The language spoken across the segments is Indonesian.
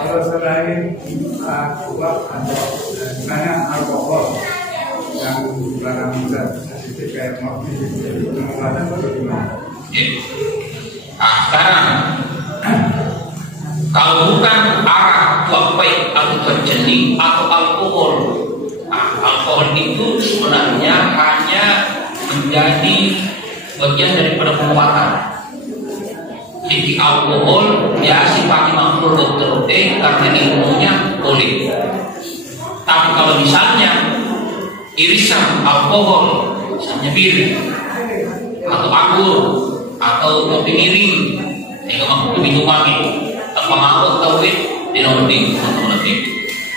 Kalau selain obat atau misalnya alkohol yang barang bisa sensitif kayak morfin, pengobatan itu bagaimana? Nah, sekarang kalau bukan arak, tuapai atau terjening atau alkohol, alkohol itu sebenarnya hanya menjadi bagian daripada pengobatan. Jadi alkohol ya sifatnya makhluk dokter karena ilmunya boleh. Tapi kalau misalnya irisan alkohol, misalnya bir atau anggur atau kopi miring, yang mampu minuman tanpa mabuk kawin di nomor tiga,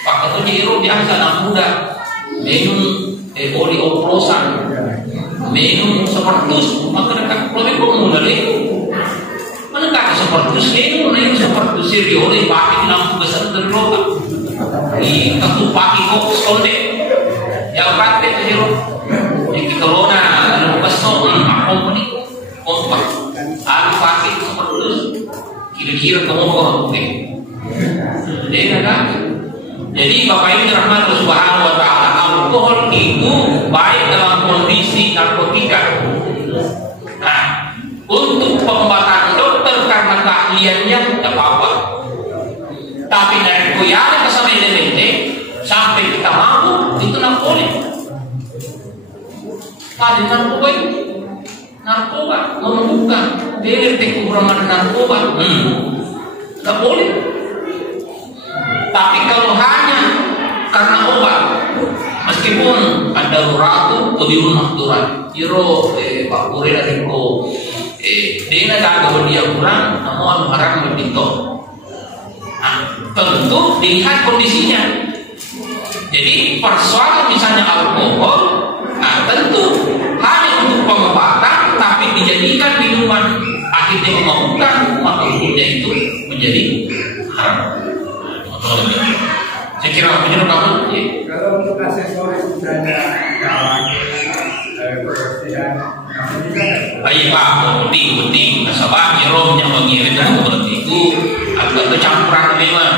Pak itu jiru biasa anak muda minum oli oplosan, minum seperti maka dekat lebih mulai. Menegak seperti ini, menegak seperti siri oleh pakai lampu besar terloka di ketu pakai kok sonde, yang pakai siro, yang kita lona lampu besar, komponi, kompak, alu pakai seperti itu, kira-kira kamu mau apa? Jadi kan, jadi Bapak Ibu Rahman Subhanahu Wa Taala, alkohol itu baik dalam kondisi narkotika. Nah, untuk pengobatan dokter karena keahliannya tidak apa-apa. Tapi dari kuyari ke sampai DPT sampai kita mampu itu tidak boleh. Tadi narkoba menunjukkan dari kekurangan narkoba, tidak boleh. Tapi kalau hanya karena obat, meskipun ada ratu kebiun makturan, iro Pak Puri dari ko dia tak dia kurang, namun orang berbintang. Nah, tentu dilihat kondisinya. Jadi persoalan misalnya alkohol, nah tentu hanya untuk pengobatan, tapi dijadikan minuman akhirnya memabukkan, maka hukumnya itu menjadi haram. Saya kira menurut kamu, kalau untuk aksesoris misalnya kawan kebersihan, baik Pak, penting. Sebab jeromnya mengirim seperti itu agak kecampuran memang.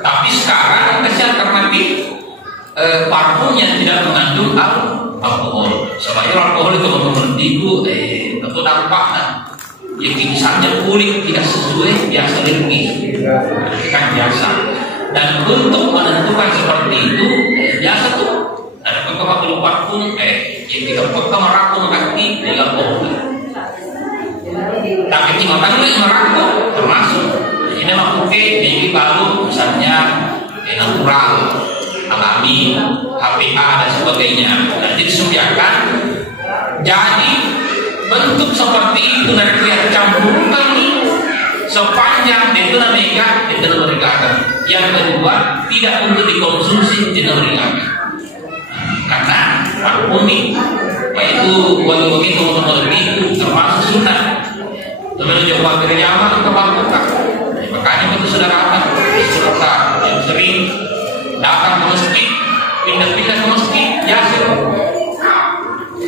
Tapi sekarang kasih alternatif parfum yang tidak mengandung alkohol. Sebab alkohol itu seperti itu tentu dampaknya. Jadi misalnya kulit tidak sesuai biasa alergi, kan biasa. Dan untuk menentukan seperti itu biasa tuh ada pakai parfum yang tidak pakai merakum kaki dengan alkohol. Tapi cuma tanggung merakum termasuk ini pakai jadi kalau misalnya natural, alami, HPA dan sebagainya. Nanti disediakan. Jadi bentuk seperti itu dari kelihatan campurkan sepanjang itu namanya itu mereka. Yang kedua tidak untuk dikonsumsi di negara karena parfum yaitu wangi-wangi teman-teman itu termasuk sunnah. Teman coba bernyaman ke bangkukan. Makanya itu saudara yang sering datang ke masjid, pindah-pindah ke masjid, yasin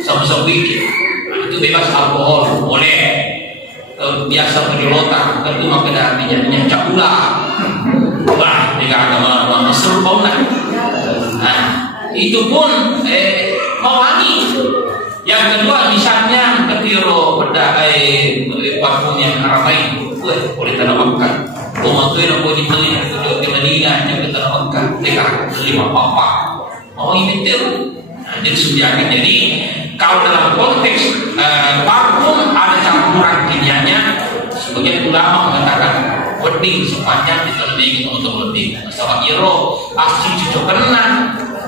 sama-sama bikin. Itu bebas alkohol, boleh. Biasa penyelotan, tentu maka artinya nyancak pula. Wah, tidak ada masuk banget. Nah, itu pun mewangi. Yang kedua misalnya ketiro pada parfum yang ramai, boleh tanamkan. Rumah tu yang boleh dibeli di Madinah yang kita tanamkan. Dekat 5 papa. Oh ini tu. Jadi sediakan. Jadi kalau dalam konteks parfum ada campuran kimianya, sebagian ulama mengatakan wedding sepanjang diterlebih untuk lebih. Masalah iro asli cocok kena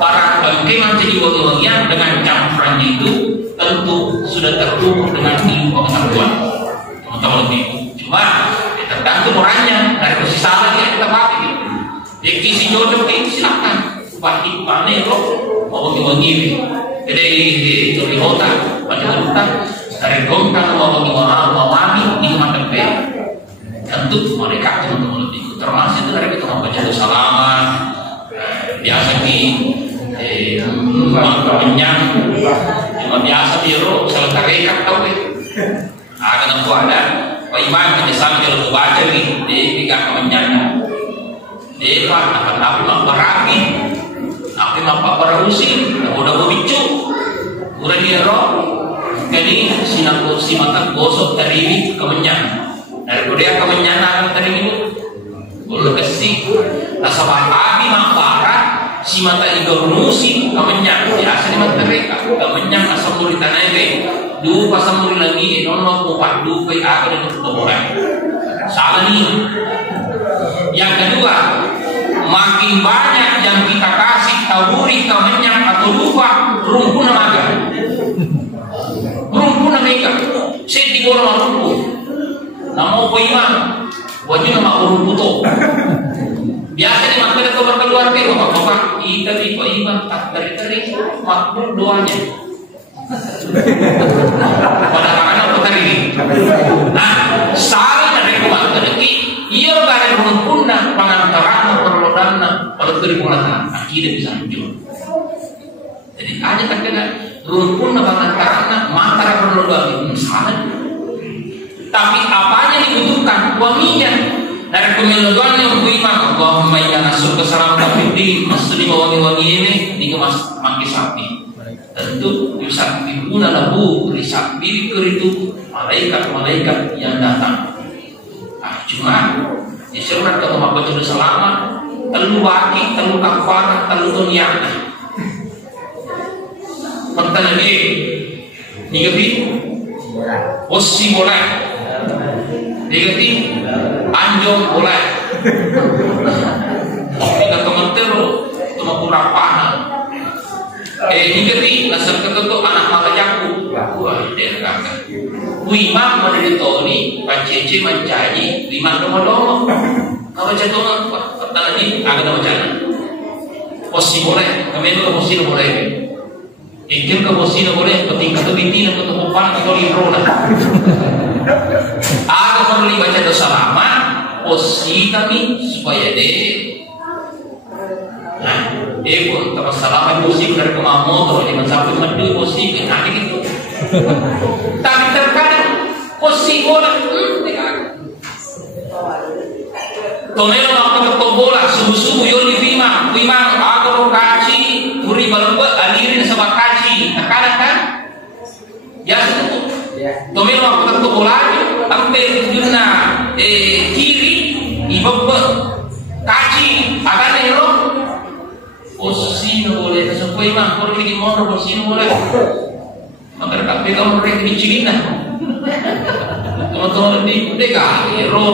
para bangkiman jadi wangi-wangian dengan campuran itu tentu sudah tertutup dengan ilmu pengetahuan teman-teman lebih. Cuma tergantung orangnya dari posisi salah yang kita pakai. Jadi isi cocok itu silakan. Pakai panen loh mau wangi-wangi. Jadi itu di kota pada hutan dari gongkan mau wangi di mata pe. Tentu mereka teman-teman lebih termasuk dari kita membaca salaman biasa di kenyang cuma biasa biru selesai rekat tau ada tentu ada Pak Iman kita sambil baca di Pak, tapi mak barapi, tapi mak barahusi, udah begitu, udah dia roh, jadi sinakut si makan gosok dari ini kemenyan, dari Korea kemenyan akan dari ini, boleh kasih, rasa bahagia mak barat, si mata igornusi kemenyan, biasa di mata mereka, kemenyan asam muri tanah ini, dulu pasang muri lagi, nono kupat dulu kaya apa dan kemudian, salah nih. Yang kedua, makin banyak yang kita kasih taburi kemenyan atau lupa rumpun namaga saya tiga orang rumpun nama apa imam wajib nama rumputo biasa di makan atau berkeluarga bapak-bapak kita di Pak Imam tak dari makmur doanya pada anak apa tadi nah saling ada kemana lagi ia barang rumpuna pangantarana perlodana kalau terima tidak bisa muncul. Jadi ada kata rumpuna pangantarana mantara perlodana salah. Tapi apanya dibutuhkan wanginya dari kemelodoan yang kuimam Allahumma inna nas'aluka salamatan fid din maksudnya wangi-wangi ini dikemas mangki sapi. Tentu yusabbihuna lahu risabbi itu malaikat-malaikat yang datang. Cuma disuruh ke rumah baca selamat telu baki, telu kafar, telu dunia. Pertanyaan ini negatif posisi boleh negatif anjong boleh kita kementero cuma kurang paham negatif nasab ketentu anak malayaku wah dia kakak Wimang mau ditoni, pancece mencaji, wimang domo-domo. Kau baca domo, kata lagi, agak domo jalan. Posi boleh, kami itu posi boleh. Ikan ke posi boleh, ketika kebiti dan ketukupan atau librona. Aku perlu baca dosa lama, posi kami supaya deh. Nah, pun kalau salaman posi dari kemamo, kalau di sampai madu posi, kenapa gitu? Tapi terkadang posisi bola Tomelo aku bertobola subuh-subuh yo di Wimang aku kaji buri balba alirin sama kaji terkadang kan ya itu Tomelo aku bertobola sampai juna kiri ibabba kaji akan ero posisi no boleh sesuai Wimang kalau di mono posisi no boleh maka tak pegang mereka di Cina teman-teman di Deka Hero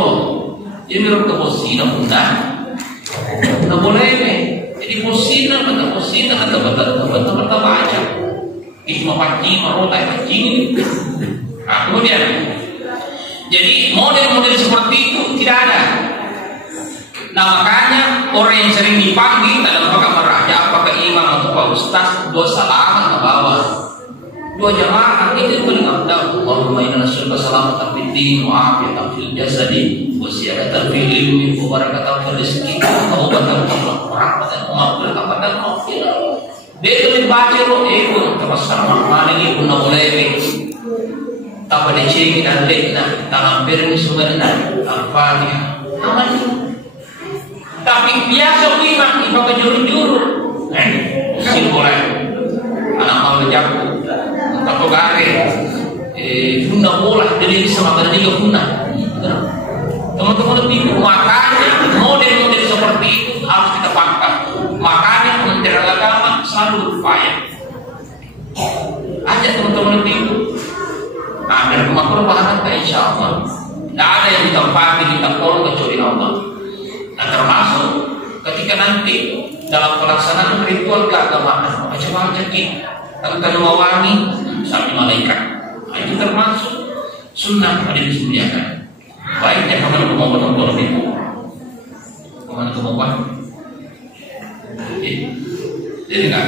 jadi mereka posina bunda tak boleh jadi posina kata posina kata bata baca isma pancing marotai pancing nah kemudian jadi model-model seperti itu tidak ada nah makanya orang yang sering dipanggil dalam apakah meraja apakah imam atau pak ustaz dosa lama ke bawah dua jamaah itu paling afdal. Allahumma inna nas'aluka salamatan fid din wa afiyatan fil jasadi wa siyadatan fil ilmi wa barakatan fil rizqi wa tawbatan fil rahmatan wa maghfiratan pada maghfirah. Dia itu baca lo itu terpasar mana ini pun boleh. Tapi di sini kita lihat dalam firman sebenarnya Al-Fatihah. Tapi biasa imam ibadah juru-juru. Sini boleh. Anak mau jago. Atau gare bunda bola jadi bisa makan juga bunda teman-teman lebih makanya model-model seperti itu harus kita pangkat makanya Kementerian Agama selalu berupaya ajak teman-teman lebih biar kemakmuran insya Allah tidak ada yang ditempati kita tolong kecuali Allah dan termasuk ketika nanti dalam pelaksanaan ritual keagamaan macam-macam tentang mewangi sampai malaikat itu termasuk sunnah pada disediakan baiknya kamu mau menonton itu kamu mau jadi enggak